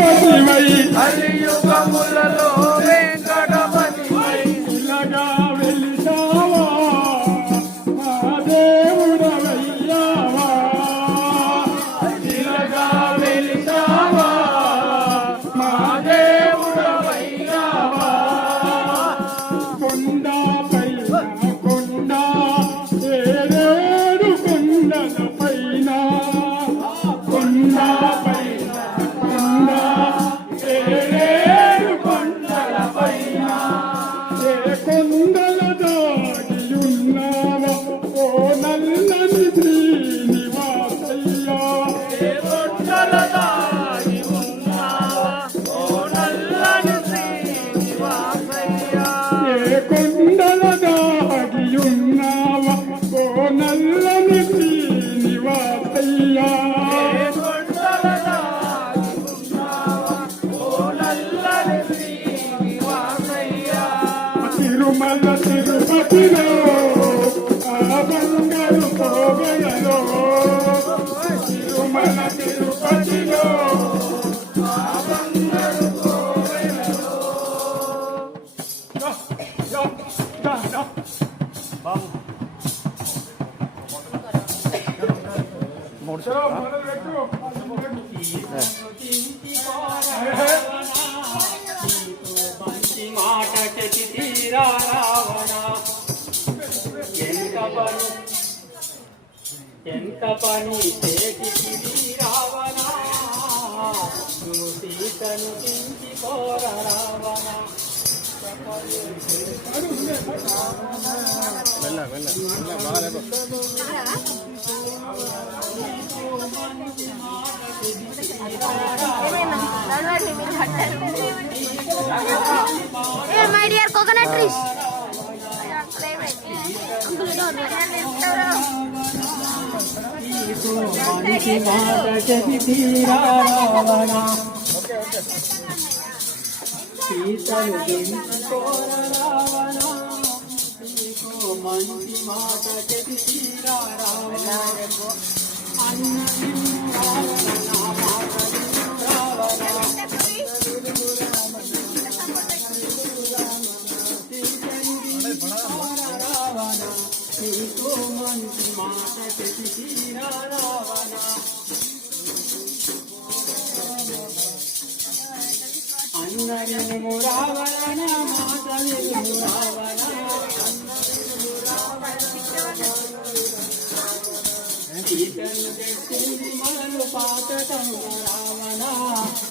వెంకటపతివై కలియుగములలో వెంకటపతివై ఇలాగా వెలిసావా మా దేవుడవయ్యావా ఇలాగా వెలిసావా మా దేవుడవయ్యావా కొండ కొండ ఏరేడు కొండల పైన కొండ కొండ ఏరేడు కొండల పైన ఏ కొండల దాగియున్నావా ఓ నల్లని శ్రీనివాసయ్యా ఏ కొండల దాగి ఉన్నావా ఓ నల్లని శ్రీనివాసయ్యా ఏ కొండల దాగియున్నావా ఓ నల్లని శ్రీనివాసయ్యా ఏ కొండల దాగి ఉన్నావా ఓ నల్లని శ్రీనివాసయ్యా తిరుమల తిరుపతిలో ఆ బంగారు కోవెలలో తిరుమల తిరుపతిలో ఆ బంగారు కోవెలలో చలో మొదలు పెట్టు మంచి మాట చెటి తీరా రావణ ఎంత పని చేతికి రావణ నువ్వు సీతను కించి కోర Ravana My dear coconut trees. మంచి మాట చెటి తీరా రావణ సీతను కించి కోర రావణ మంచి మాట చెటి తీరా రావణ అన్న నీకు మంచి మాట చెటి రావణ అన్నరిను రావణ మాట రావణ సీతను తెచ్చింది మనలు పాతటం రావణ